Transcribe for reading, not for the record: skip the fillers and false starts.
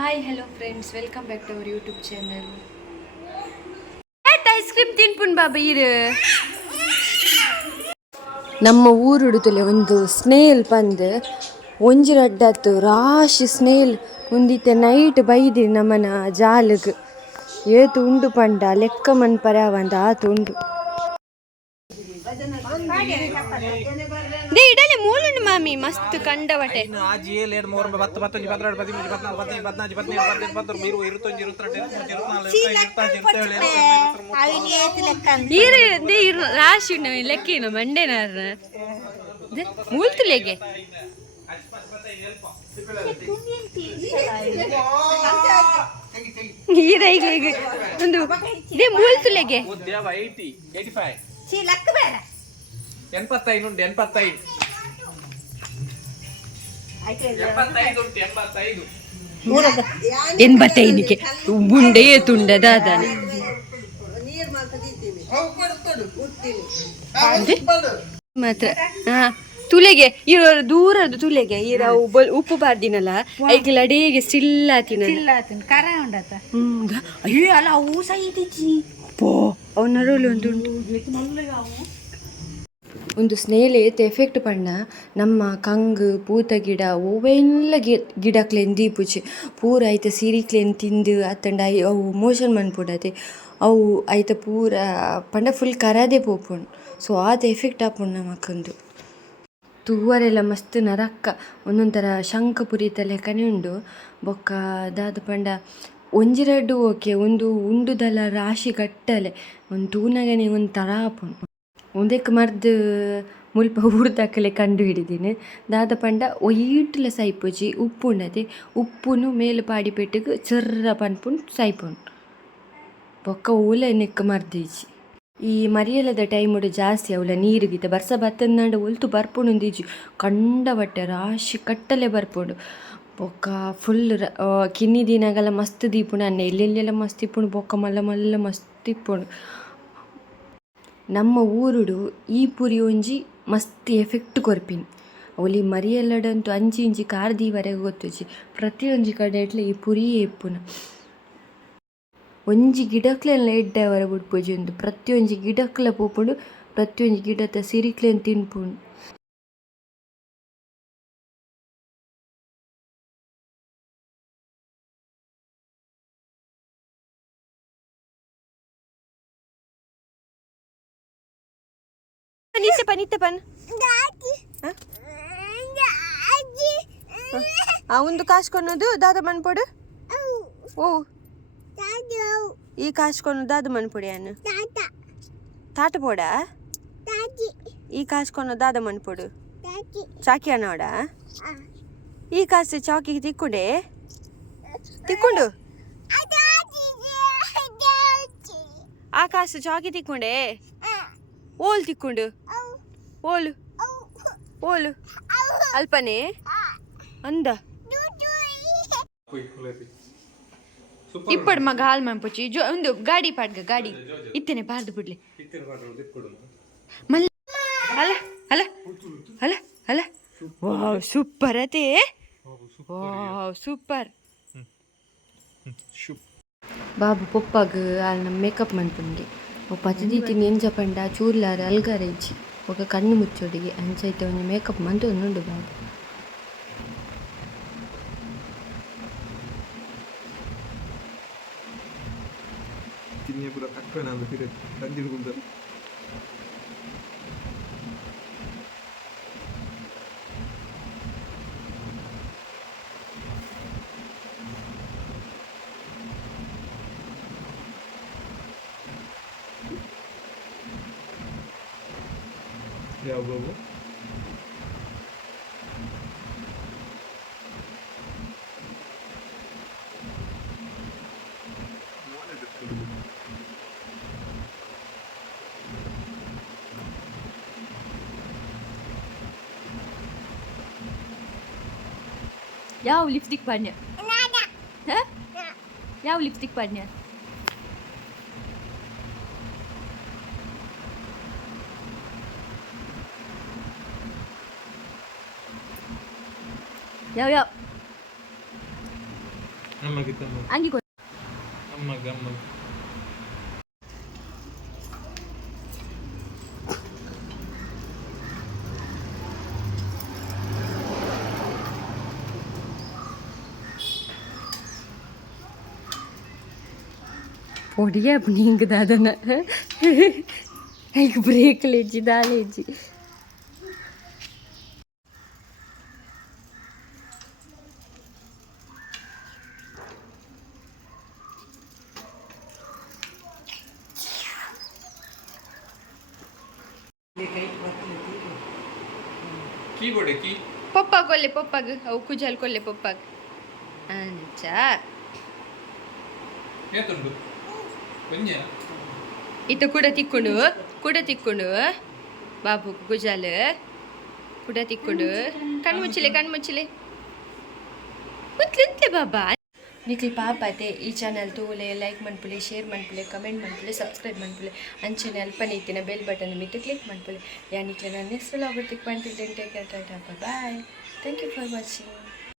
Hi hello friends welcome back to our YouTube channel. Ice cream ತಿನ್ಪುನ್ ಬಾಬಾ ಇರು. ನಮ್ಮ ಊರುಡುತ್ತಲೆ ಒಂದು ಸ್ನೇಲ್ ಪಂದ್ ಒಂಜಿರಡ್ಡತ್ತು ರಾಶಿ ಸ್ನೇಲ್ ಒಂದಿತ್ತೆ ನೈಟ್ ಬೈದಿ ನಮ್ಮನ ಜಾಲಗ್ ಏತು ಉಂಡು ಪಂಡ ಲೆಕ್ಕ ಮನ್ಪರ್ಯಾವಂದ ಆತು ಉಂಡು. ಇಡಲೆ ಮೂಲುಂಡು ಮಾಮಿ ಮಸ್ತ್ ಕಂಡವಟೆ ರಾಶಿ ಲೆಕ್ಕಿನ ಮಂಡೇನಾರ ಮೂಲ್ತುಲೆಗೆ ಒಂದು ಇದೇ ಮೂಲ್ತುಲೆಗೆ 85ಗೆ ಮುಂಡೆ ತುಂಡದ ಅದಾನೆ ಮಾತ್ರ. ತುಲೆಗೆ ಇರೋ ದೂರದ್ದು ತುಲೆಗೆ ಇರ ಉಪ್ಪು ಬಾರ್ದಿನಲ್ಲ ಐಕೆ ಲಡೇಗೆ ಸ್ಟಿಲ್ ಆತಿನ ಅಯ್ಯೋ ಅಲ್ಲ ಅವು ಸೈದಿಜ್ಜಿ ಪೋ ಅವನರಲ್ಲಿ ಒಂದು ಸ್ನೇಲ್ ಏತ್ ಎಫೆಕ್ಟ್ ಪಂಡ ನಮ್ಮ ಕಂಗ್ ಪೂತ ಗಿಡ ಓವೆಲ್ಲ ಗಿಡಕ್ಲೆನ್ ದೀಪುಜಿ ಪೂರ ಐತ ಸಿರಿಕ್ಲೆನ್ ತಿಂದು ಅತ್ತಂಡ ಅವು ಮೋಷನ್ ಮನ್ಪುಡತೆ ಅವು ಐತ ಪೂರ ಪಂಡ ಫುಲ್ ಕರಾದೆ ಪೋಪುಂಡು. ಸೊ ಆತ ಎಫೆಕ್ಟ್ ಆಪುಂಡು ನಮಕ್ಕಂದು ತೂವರೆಲ್ಲ ಮಸ್ತ್ ನರಕ್ಕ ಒಂದೊಂಥರ ಶಂಖ ಪುರಿತ ಲೆಕ್ಕನೆ ಉಂಡು. ಬೊಕ್ಕ ದಾದ ಪಂಡ ಒಂಜಿರಡ್ಡು ಓಕೆ ಒಂದು ಉಂಡುದಲ್ಲ ರಾಶಿ ಕಟ್ಟಲೆ ಒಂದು ತೂನಗನೆ ಒಂದು ತರ ಆಪುಂಡು. ಒಂದಕ್ಕೆ ಮರ್ದು ಮುಲ್ಪ ಹುಡ್ದಾಕಲೆ ಕಂಡು ಹಿಡಿದೀನಿ ದಾದ ಪಂಡ ಒಯ್ಟ್ಲ ಸೈಪುಜಿ ಉಪ್ಪು ಉಂಡತೆ ಉಪ್ಪುನು ಮೇಲು ಪಾಡಿ ಪೆಟ್ಟಿಗೆ ಚೆರ್ರ ಪನ್ಪುಂಡು ಸೈಪುಂಡು. ಬೊಕ್ಕ ಓಲ ನೆಕ್ಕ ಮರ್ದೀಜಿ ಈ ಮರಿಯಲದ ಟೈಮುಡು ಜಾಸ್ತಿ ಅವಳ ನೀರುಗಿತ ಬರ್ಸ ಬತ್ತಂದಾಂಡ ಒಲ್ತು ಬರ್ಪುಂಡು ಕಂಡ ಬಟ್ಟೆ ರಾಶಿ ಕಟ್ಟಲೆ ಬರ್ಪುಂಡು. ಬೊಕ್ಕ ಫುಲ್ ಕಿನ್ನಿ ದಿನಗಲ ಮಸ್ತ್ ದೀಪುಂಡು ಅನ್ನ ಎಲ್ಲೆಲ್ಲೆಲ್ಲ ಮಸ್ತ್ ಇಪ್ಪುಂಡು ಬೊಕ್ಕ ಮಲ್ಲ ಮಲ್ಲ ಮಸ್ತ್ ಇಪ್ಪುಂಡು. ನಮ್ಮ ಊರುಡು ಈ ಪುರಿ ಒಂಜಿ ಮಸ್ತ್ ಎಫೆಕ್ಟ್ ಕೊರ್ಪಿನಿ ಅವಳಿ ಮರಿಯಲ್ಲಡಂತೂ ಅಂಚಿ ಇಂಚಿ ಕಾರ್ದೀವರೆಗೆ ಗೊತ್ತುಜಿ ಪ್ರತಿಯೊಂಜಿ ಕಡೆ ಇಟ್ಲೆ ಈ ಪುರಿಯೇ ಇಪ್ಪುನ ಒಂಜಿ ಗಿಡಕ್ಲೆಲ್ಲ ಎಡ್ಡೆವರೆ ಬಿಡ್ಪುಜಿ ಉಂದು ಪ್ರತಿಯೊಂಜಿ ಗಿಡಕ್ಲ ಪೋಪುಂಡು ಪ್ರತಿಯೊಂಜಿ ಗಿಡದ ಸಿರಿಕ್ಲೆನ್ ತಿನ್ಪುಂಡು. ಒಂದು ಕಾಸ್ಕೊನ್ನೋದು ದಾದ ಮನ್ಪೊಡು ಓ ಈ ಕಾಸ್ಕೊನ್ನು ದಾದ ಮನ್ಪೊಡಿ ಅನ್ನು ತಾಟ ಪೋಡ ಈ ಕಾಸ್ಕೊನ್ನು ದಾದ ಮನ್ಪೊಡು ಚಾಕಿ ಅನ್ನೋಡ ಈ ಕಾಸು ಚಾಕಿ ತಿಕ್ಕೊಂಡೆ ತಿಕ್ಕೊಂಡು ಆ ಕಾಸು ಚಾಕಿ ತಿಕ್ಕೊಂಡೆ ಓಲ್ ತಿಕ್ಕೊಂಡು ಓಲು ಓಲು ಅಲ್ಪನೆ ಅಂದ ಇಪ್ಪಡು ಮಗ ಹಾಲ್ ಮಂಪುಚಿ ಒಂದು ಗಾಡಿ ಪಾಡ್ಗ ಗಾಡಿ ಇತ್ತೇನೆ ಪಾರ್ದು ಬಿಡ್ಲಿ ಮಲ್ಲ ಅಲ್ಲ ಅಲ್ಲ ಅಲ್ಲ ಅಲ್ಲ ವಾವ್ ಸೂಪರ್ ಅತೆ ವಾವ್ ಸೂಪರ್ ಬಾಬು ಪೊಪ್ಪಾಗ ನಮ್ಮ ಮೇಕಪ್ ಮನ್ಪುಂಗೆ ಪತದೀತಿನಿ ಎಂಜ ಪಂಡ ಚೂರ್ಲಾರ ಅಲ್ಗಾರ ಇಜ್ಜಿ ఒక ಕಣ್ಣು ಮುಚ್ಚೋಡಿಗೆ ಅಂಚೈತೆ ಒಂದು ಮೇಕಪ್ ಮಂತು ಒಂದುಂಡು ಬಾಬು. ಯಾವ ಬಾಬು ಯಾವ ಲಿಪ್ಸ್ಟಿಕ್ ಪಾಡ್ಯ ಯಾವ ಲಿಪ್ಸ್ಟಿಕ್ ಪಾಡ್ಯ ಯಾವ ಯಾವ ಅಮ್ಮಗೆ ತಮ್ಮ ಅಂಗಿ ಕೊಡು. ಅಮ್ಮಗೆ പൊടിയാ നീങ്കതാതന എനിക്ക് ബ്രേക്ക് ലെജ്ജി ദാലേജി ಕೀಬೋರ್ಡ್ ಕೀ ಪಪ್ಪಾಗ ಕೊಲ್ಲೆ ಪಪ್ಪಾಗ ಅವು ಕುಜಲ್ ಕೊಲ್ಲೆ ಪಪ್ಪಾಗ ಅಂಚ ಏತುಂಡು ಕೊಂಜ ಇತ್ತ ಕೂಡ ತಿಕ್ಕೊಂಡು ಬಾಬು ಕುಜಾಲ್ ಕೂಡ ತಿಕ್ಕೊಂಡು ಕಣ್ಮುಚ್ಚಲೆ ಕುತ್ಲಿಂತೆ ಬಾಬಾ ನಿಕ್ಲಿ ಪಾಪ ಅತೆ ಈ ಚಾನಲ್ ತೂಲೆ ಲೈಕ್ ಮನ್ಪುಲೆ ಶೇರ್ ಮನ್ಪುಲೆ ಕಮೆಂಟ್ ಮನ್ಪುಲೆ ಸಬ್ಸ್ಕ್ರೈಬ್ ಮನ್ಪುಲೆ ಅಂಚನೆ ಅಲ್ಪ ನೀತಿನ ಬೆಲ್ ಬಟನ್ ಮಿತ್ತು ಕ್ಲಿಕ್ ಮನ್ಪುಲೆ ಯಾನಿಕ್ಲೆ ನನ್ನ ಹೆಸರು ಲಾಗ್ ತಿಕ್ ಮಾಡ್ತಿದ್ದೇನೆ take care tata bye thank you for watching.